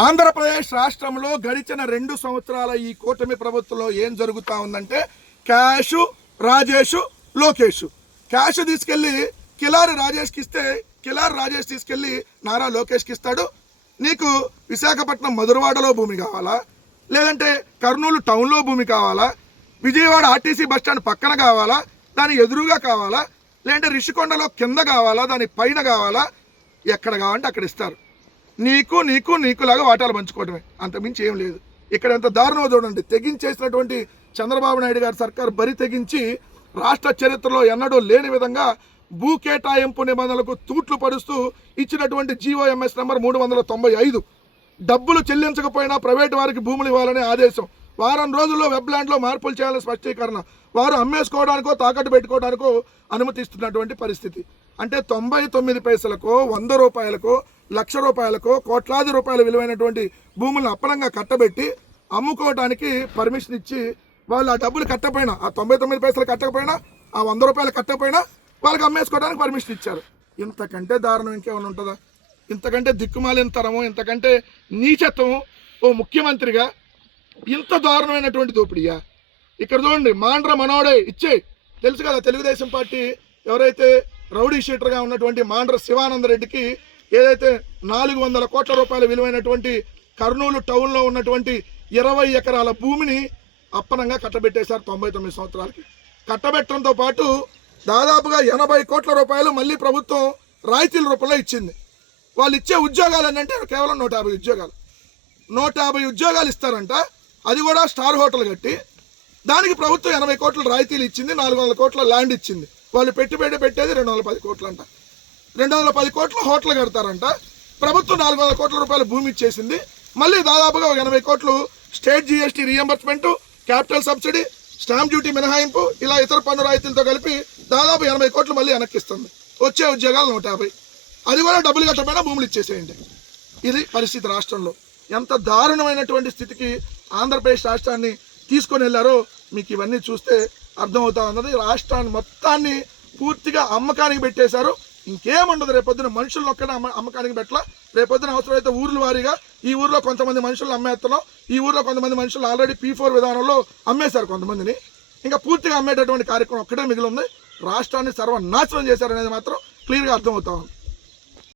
ఆంధ్రప్రదేశ్ రాష్ట్రంలో గడిచిన 2 సంవత్సరాల ఈ కూటమి ప్రభుత్వంలో ఏం జరుగుతూ ఉందంటే క్యాష్ రాజేష్ లోకేష్ క్యాష్ తీసుకెళ్ళి కిలారి రాజేష్కి ఇస్తే కిలారి రాజేష్ తీసుకెళ్ళి నారా లోకేష్కి ఇస్తాడు. నీకు విశాఖపట్నం మధురవాడలో భూమి కావాలా, లేదంటే కర్నూలు టౌన్లో భూమి కావాలా, విజయవాడ ఆర్టీసీ బస్టాండ్ పక్కన కావాలా, దాని ఎదురుగా కావాలా, లేదంటే రిషికొండలో కింద కావాలా, దాని పైన కావాలా, ఎక్కడ కావాలంటే అక్కడ ఇస్తారు. నీకులాగా వాటాలు పంచుకోవడమే, అంతమించి ఏం లేదు. ఇక్కడ ఎంత దారుణమో చూడండి. తెగించేసినటువంటి చంద్రబాబు నాయుడు గారి సర్కారు బరి తెగించి రాష్ట్ర చరిత్రలో ఎన్నడూ లేని విధంగా భూ కేటాయింపు నిబంధనలకు తూట్లు పరుస్తూ ఇచ్చినటువంటి జీవోఎంఎస్ నెంబర్ 395 డబ్బులు చెల్లించకపోయినా ప్రైవేటు వారికి భూములు ఇవ్వాలనే ఆదేశం, వారం రోజుల్లో వెబ్లాండ్లో మార్పులు చేయాలని స్పష్టీకరణ, వారు అమ్మేసుకోవడానికో తాకట్టు పెట్టుకోవడానికో అనుమతిస్తున్నటువంటి పరిస్థితి. అంటే 99 పైసలకో 100 రూపాయలకో ₹1,00,000 కోట్లాది రూపాయల విలువైనటువంటి భూములను అప్పనంగా కట్టబెట్టి అమ్ముకోవడానికి పర్మిషన్ ఇచ్చి వాళ్ళు ఆ డబ్బులు కట్టకపోయినా, ఆ 99 పైసలు కట్టకపోయినా, ఆ 100 రూపాయలు కట్టకపోయినా వాళ్ళకి అమ్మేసుకోవడానికి పర్మిషన్ ఇచ్చారు. ఇంతకంటే దారుణం ఇంకేమైనా ఉంటుందా? ఇంతకంటే దిక్కుమాలిన తరము, ఇంతకంటే నీచత్వము ఓ ముఖ్యమంత్రిగా ఇంత దారుణమైనటువంటి దోపిడీయా? ఇక్కడ చూడండి, మాండ్ర మనోడే ఇచ్చే తెలుసు కదా, తెలుగుదేశం పార్టీ ఎవరైతే రౌడీ షీటర్గా ఉన్నటువంటి మాండ్ర శివానందరెడ్డికి ఏదైతే 400 కోట్ల రూపాయల విలువైనటువంటి కర్నూలు టౌన్లో ఉన్నటువంటి 20 ఎకరాల భూమిని అప్పనంగా కట్టబెట్టేశారు 99 సంవత్సరాలకి. కట్టబెట్టడంతో పాటు దాదాపుగా 80 కోట్ల రూపాయలు మళ్ళీ ప్రభుత్వం రాయితీల రూపంలో ఇచ్చింది. వాళ్ళు ఇచ్చే ఉద్యోగాలు ఏంటంటే కేవలం 150 ఉద్యోగాలు, 150 ఉద్యోగాలు ఇస్తారంట. అది కూడా స్టార్ హోటల్ కట్టి దానికి ప్రభుత్వం 80 కోట్ల రాయితీలు ఇచ్చింది, 400 కోట్ల ల్యాండ్ ఇచ్చింది. వాళ్ళు పెట్టుబడి పెట్టేది 210 కోట్లు అంట. 210 కోట్ల హోటల్ కడతారంట. ప్రభుత్వం 400 కోట్ల రూపాయల భూమి ఇచ్చేసింది. మళ్ళీ దాదాపుగా 80 కోట్లు state GST reimbursement, capital subsidy, stamp duty మినహాయింపు, ఇలా ఇతర పన్ను రాయితీలతో కలిపి దాదాపు 80 కోట్లు మళ్ళీ వెనక్కిస్తుంది. వచ్చే ఉద్యోగాలు 150, అది కూడా డబ్బులు కట్టకపోయినా భూములు ఇచ్చేసేయండి. ఇది పరిస్థితి రాష్ట్రంలో. ఎంత దారుణమైనటువంటి స్థితికి ఆంధ్రప్రదేశ్ రాష్ట్రాన్ని తీసుకొని వెళ్ళారో మీకు ఇవన్నీ చూస్తే అర్థమవుతా ఉన్నది. రాష్ట్రాన్ని మొత్తాన్ని పూర్తిగా అమ్మకానికి పెట్టేశారు. ఇంకేముండదు. రేపొద్దున మనుషులను ఒక్కడే అమ్మకానికి పెట్టలా. రేపొద్దున అవసరమైతే ఊర్ల వారీగా ఈ ఊర్లో కొంతమంది మనుషులు అమ్మేస్తున్నాం, ఈ ఊర్లో కొంతమంది మనుషులు ఆల్రెడీ P4 విధానంలో అమ్మేశారు కొంతమందిని. ఇంకా పూర్తిగా అమ్మేటటువంటి కార్యక్రమం ఒక్కటే మిగిలి ఉంది. రాష్ట్రాన్ని సర్వనాశనం చేశారనేది మాత్రం క్లియర్గా అర్థమవుతా ఉంది.